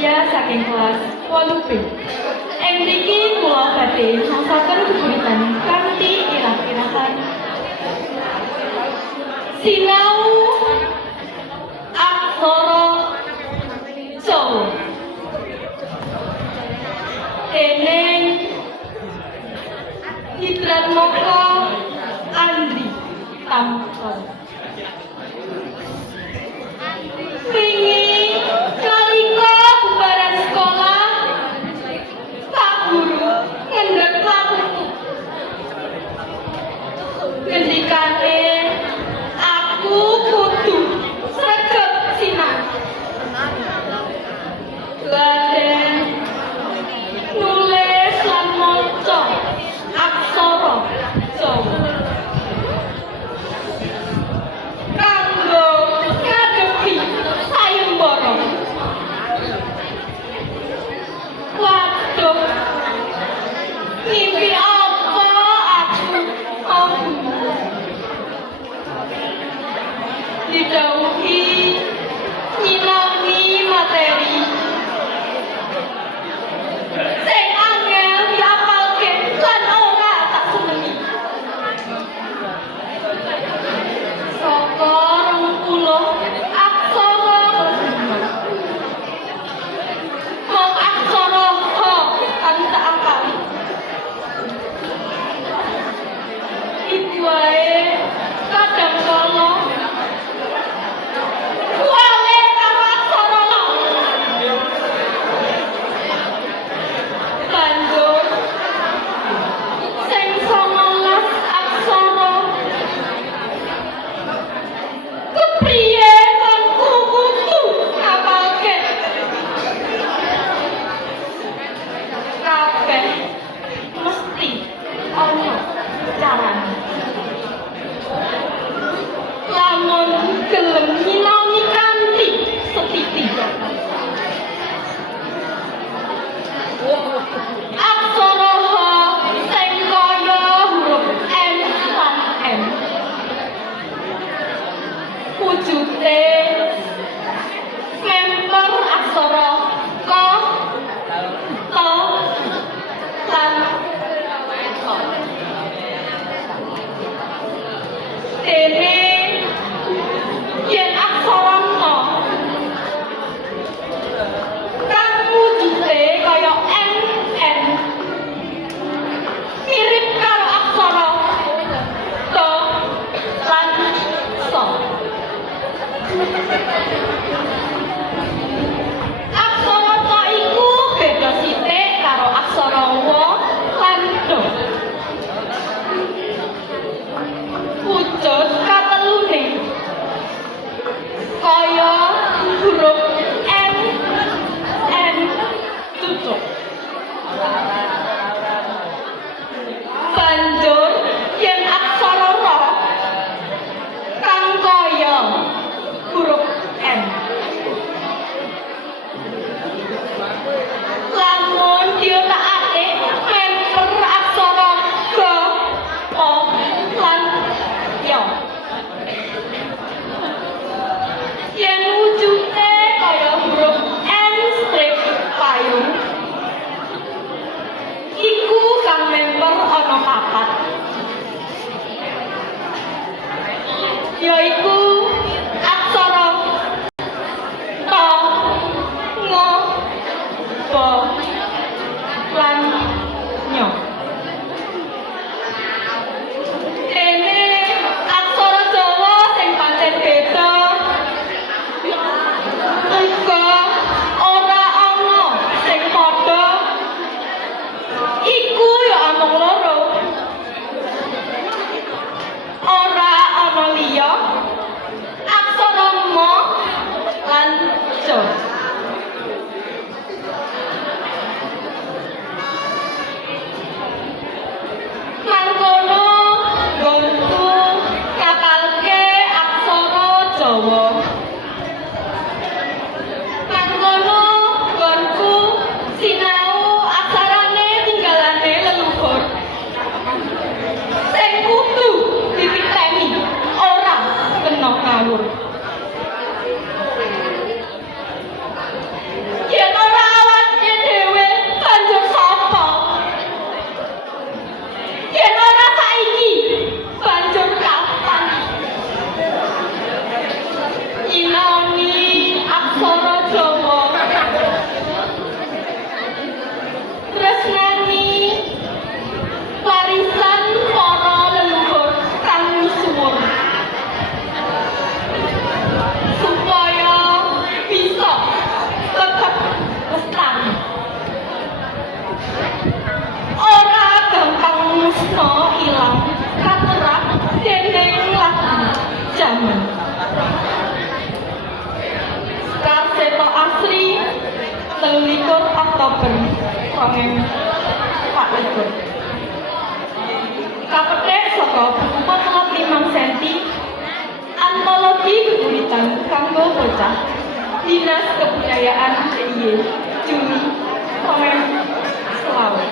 Nadia saking kelas 8B. Ing mriki kula badhe masaken geguritan kanthi irah-irahan sinau aksara Jawa. Dening Hidrat Moko Andri Tamko. Wingi kalika bubaran sekolah, Pak Guru ngendhek lakuku. Ngendikane aku kudu sregep sinau. Laden nulis lan maca aksara Jawa. Kanggo ngadepi sayembara. Waduh, mimpi apa aku mau didhawuhi nyinangi materi kongen Pak Legot. Kapetrek saka buku 45 cm Antologi Geguritan kanggo bocah Dinas Kebudayaan DIY Juni 2020.